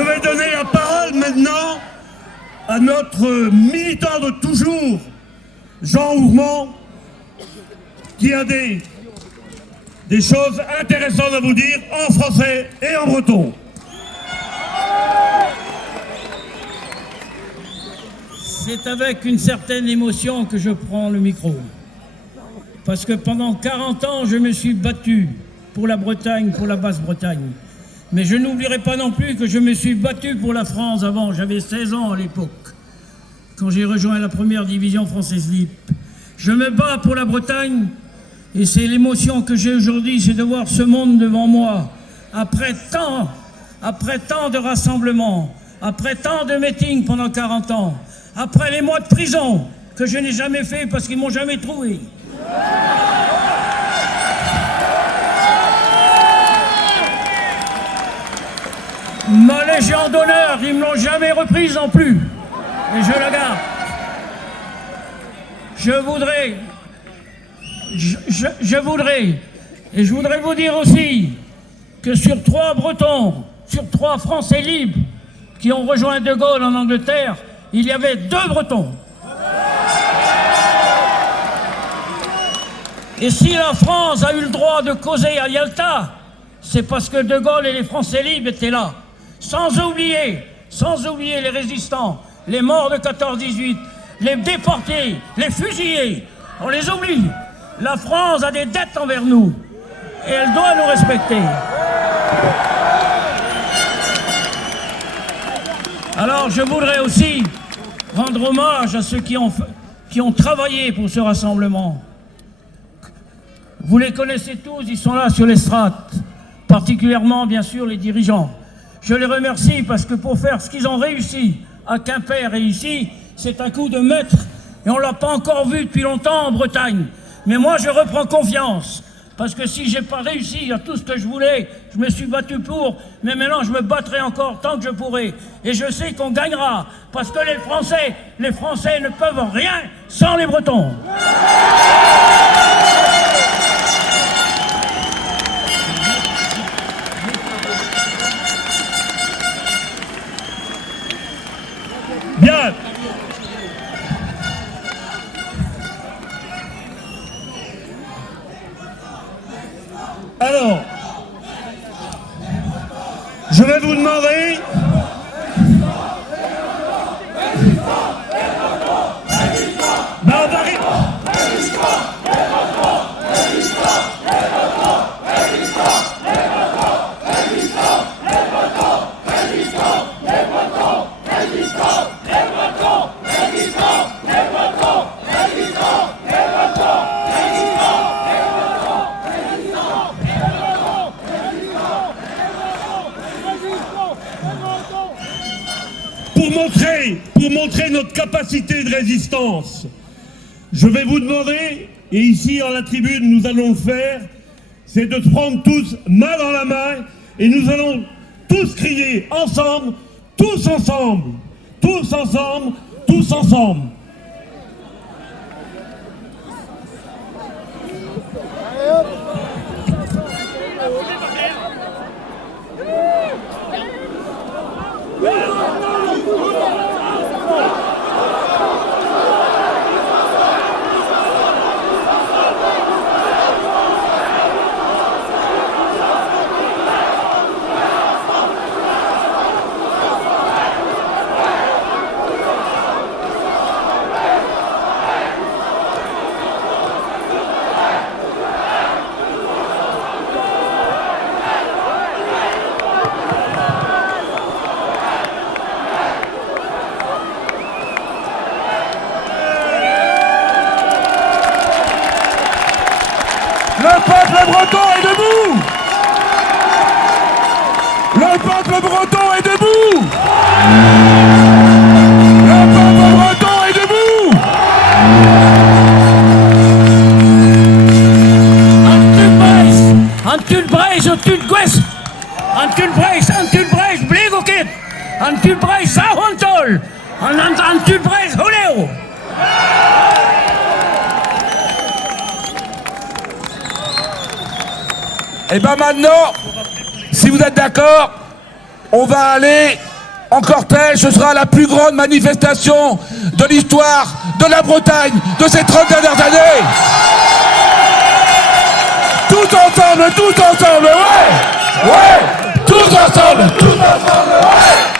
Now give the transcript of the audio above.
Je vais donner la parole maintenant à notre militant de toujours, Jean Ourmand, qui a des choses intéressantes à vous dire en français et en breton. C'est avec une certaine émotion que je prends le micro. Parce que pendant 40 ans, je me suis battu pour la Bretagne, pour la Basse-Bretagne. Mais je n'oublierai pas non plus que je me suis battu pour la France avant. J'avais 16 ans à l'époque, quand j'ai rejoint la première division française libre. Je me bats pour la Bretagne et c'est l'émotion que j'ai aujourd'hui, c'est de voir ce monde devant moi. Après tant de rassemblements, après tant de meetings pendant 40 ans, après les mois de prison que je n'ai jamais fait parce qu'ils m'ont jamais trouvé. Ma Légion d'honneur, ils ne me l'ont jamais reprise non plus. Et je la garde. Je voudrais vous dire aussi que sur 3 Bretons, sur 3 Français libres qui ont rejoint De Gaulle en Angleterre, il y avait 2 Bretons. Et si la France a eu le droit de causer à Yalta, c'est parce que De Gaulle et les Français libres étaient là. Sans oublier les résistants, les morts de 14-18, les déportés, les fusillés. On les oublie. La France a des dettes envers nous et elle doit nous respecter. Alors je voudrais aussi rendre hommage à ceux qui ont travaillé pour ce rassemblement. Vous les connaissez tous, ils sont là sur l'estrade, particulièrement bien sûr les dirigeants. Je les remercie parce que pour faire ce qu'ils ont réussi à Quimper et ici, c'est un coup de maître et on ne l'a pas encore vu depuis longtemps en Bretagne. Mais moi je reprends confiance parce que si j'ai pas réussi à tout ce que je voulais, je me suis battu pour, mais maintenant je me battrai encore tant que je pourrai. Et je sais qu'on gagnera parce que les Français ne peuvent rien sans les Bretons. Bien. Alors, je vais vous demander... Pour montrer notre capacité de résistance, je vais vous demander, et ici à la tribune nous allons le faire, c'est de se prendre tous main dans la main et nous allons tous crier ensemble, tous ensemble, tous ensemble, tous ensemble. Le peuple breton est debout! Le peuple breton est debout! Le peuple breton est debout! Antulbreis, Bligokit, Antulbreis, Sahontol, Antulbreis, Holeo. Et bien maintenant, si vous êtes d'accord, on va aller en cortège. Ce sera la plus grande manifestation de l'histoire de la Bretagne de ces 30 dernières années. Tous ensemble, ouais! Ouais! Tous ensemble, ouais!